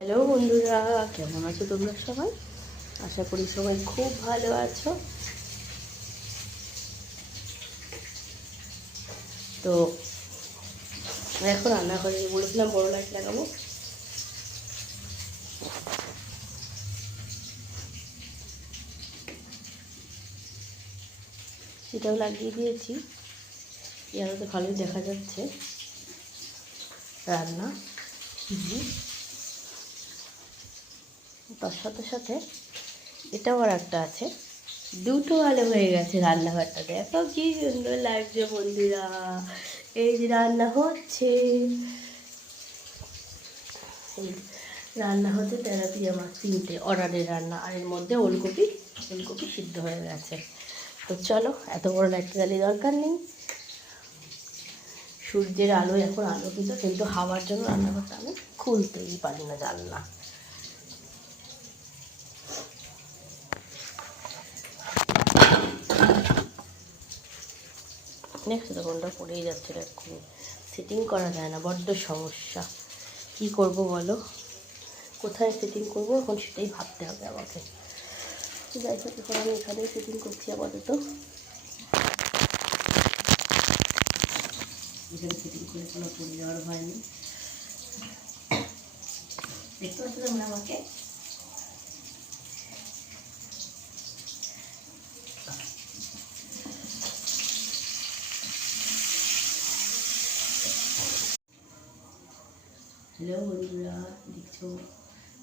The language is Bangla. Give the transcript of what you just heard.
হ্যালো বন্ধুরা, কেমন আছো তোমরা সবাই? আশা করি সবাই খুব ভালো আছো। তো এখন রান্নাঘরে বলেছিলাম বড় লাইট লাগাবো। সেটাও লাগিয়ে দিয়েছি। তো ভালোই দেখা যাচ্ছে রান্না। তার সাথে সাথে এটাও আর একটা আছে, দুটো আলো হয়ে গেছে রান্নাঘরটা। দেখো কি সুন্দর লাগছে বন্ধুরা। এই যে রান্না হচ্ছে, এই রান্না হচ্ছে তেলাপিয়া মাছ, 3টে অর্ডারের রান্না। আর এর মধ্যে ওলকপি সিদ্ধ হয়ে গেছে। তো চলো, এত বড় লাইটটা জ্বালিয়ে দরকার নেই। সূর্যের আলো এখন আলোকিত, কিন্তু হাওয়ার জন্য রান্নাঘরটা আমি খুলতেই পারি না জানলা। নেক্সট দোকানটা পড়েই যাচ্ছিল, এক্ষুনি সেটিং করা যায় না, বড্ড সমস্যা। কি করব বলো, কোথায় সেটিং করবো এখন সেটাই ভাবতে হবে আমাকে। যাই হোক, এখন আমি এখানেই সেটিং করছি আপাতত। এখানে সেটিং করে কোনো পড়ে যাওয়ার ভয় নেই। দেখতে পাচ্ছ তোমরা আমাকে? হ্যালো বন্ধুরা, দেখছো